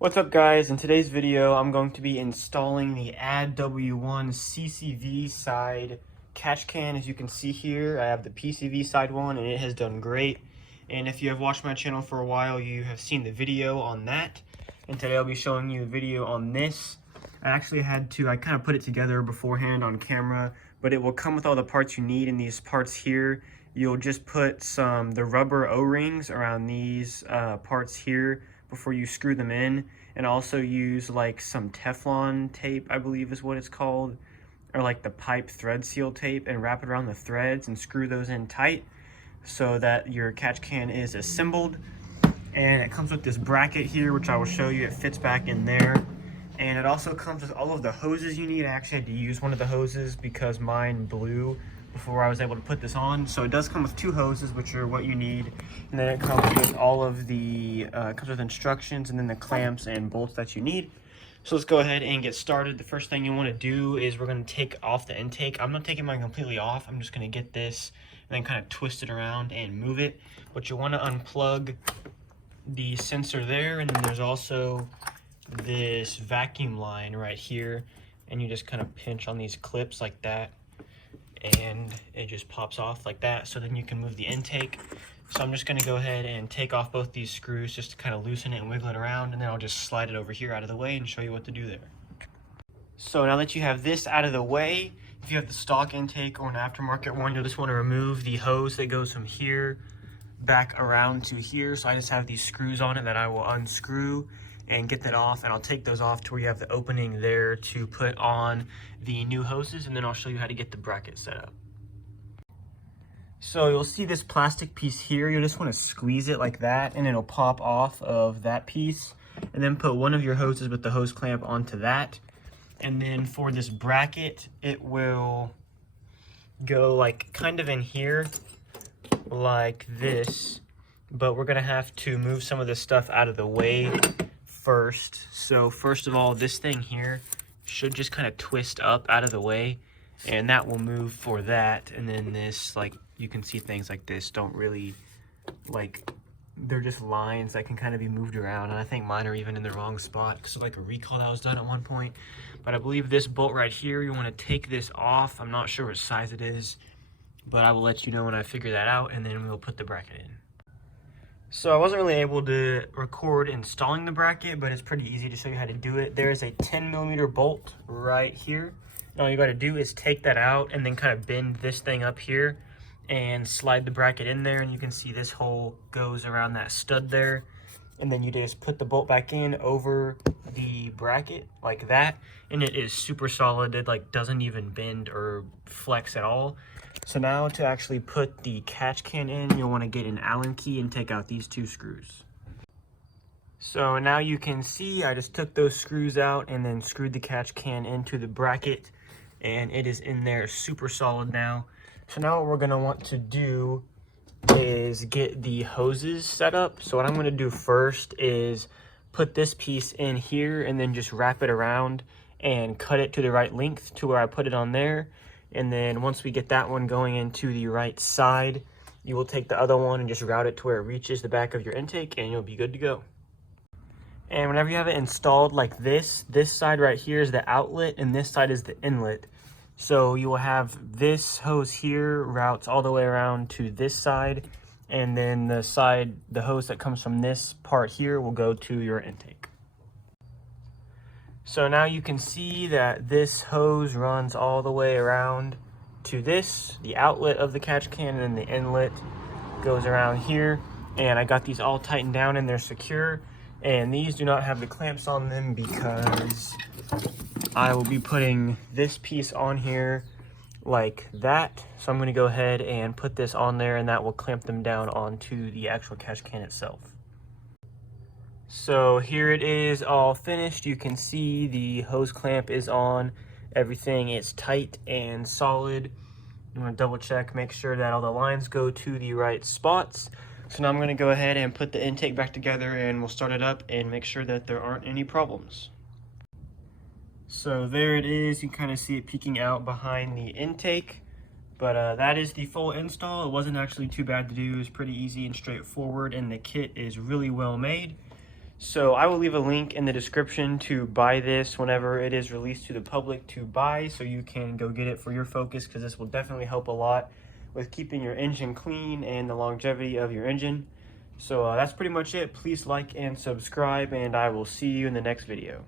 What's up guys, in today's video I'm going to be installing the Add W1 CCV side catch can. As you can see here, I have the PCV side one and it has done great. And if you have watched my channel for a while, you have seen the video on that. And today I'll be showing you the video on this. I kind of put it together beforehand on camera, but it will come with all the parts you need. In these parts here, you'll just put the rubber O-rings around these parts here before you screw them in, and also use like some Teflon tape, I believe is what it's called, or like the pipe thread seal tape, and wrap it around the threads and screw those in tight so that your catch can is assembled. And it comes with this bracket here, which I will show you. It fits back in there, and it also comes with all of the hoses you need. I actually had to use one of the hoses because mine blew before I was able to put this on. So it does come with two hoses, which are what you need, and then it comes with all of the comes with instructions and then the clamps and bolts that you need. So let's go ahead and get started. The first thing you want to do is we're going to take off the intake. I'm not taking mine completely off. I'm just going to get this and then kind of twist it around and move it. But you want to unplug the sensor there, and then there's also this vacuum line right here, and you just kind of pinch on these clips like that, and it just pops off like that. So then you can move the intake. So I'm just going to go ahead and take off both these screws just to kind of loosen it and wiggle it around, and then I'll just slide it over here out of the way and show you what to do there. So now that you have this out of the way, if you have the stock intake or an aftermarket one, you'll just want to remove the hose that goes from here back around to here. So I just have these screws on it that I will unscrew and get that off, and I'll take those off to where you have the opening there to put on the new hoses, and then I'll show you how to get the bracket set up. So you'll see this plastic piece here. You'll just want to squeeze it like that, and it'll pop off of that piece, and then put one of your hoses with the hose clamp onto that. And then for this bracket, it will go like kind of in here like this, but we're gonna have to move some of this stuff out of the way first. So first of all, this thing here should just kind of twist up out of the way, and that will move for that. And then this, like, you can see things like this don't really, like, they're just lines that can kind of be moved around, and I think mine are even in the wrong spot because of like a recall that was done at one point. But I believe this bolt right here, you want to take this off. I'm not sure what size it is, but I will let you know when I figure that out, and then we'll put the bracket in. So I wasn't really able to record installing the bracket, but it's pretty easy to show you how to do it. There is a 10mm bolt right here. And all you got to do is take that out and then kind of bend this thing up here and slide the bracket in there, and you can see this hole goes around that stud there. And then you just put the bolt back in over the bracket like that, and it is super solid. It like doesn't even bend or flex at all. So now to actually put the catch can in, you'll want to get an Allen key and take out these two screws. So now you can see I just took those screws out and then screwed the catch can into the bracket, and it is in there super solid now. So now what we're going to want to do is get the hoses set up. So what I'm going to do first is put this piece in here and then just wrap it around and cut it to the right length to where I put it on there. And then once we get that one going into the right side, you will take the other one and just route it to where it reaches the back of your intake, and you'll be good to go. And whenever you have it installed like this side right here is the outlet and this side is the inlet. So you will have this hose here routes all the way around to this side, and then the hose that comes from this part here will go to your intake. So now you can see that this hose runs all the way around to the outlet of the catch can, and then the inlet goes around here. And I got these all tightened down and they're secure. And these do not have the clamps on them because I will be putting this piece on here like that. So I'm going to go ahead and put this on there, and that will clamp them down onto the actual catch can itself. So here it is all finished. You can see the hose clamp is on. Everything is tight and solid. You want to double check, make sure that all the lines go to the right spots. So now I'm going to go ahead and put the intake back together, and we'll start it up and make sure that there aren't any problems. So there it is. You can kind of see it peeking out behind the intake. But that is the full install. It wasn't actually too bad to do. It was pretty easy and straightforward, and the kit is really well made. So I will leave a link in the description to buy this whenever it is released to the public to buy, so you can go get it for your Focus, because this will definitely help a lot with keeping your engine clean and the longevity of your engine. So that's pretty much it. Please like and subscribe, and I will see you in the next video.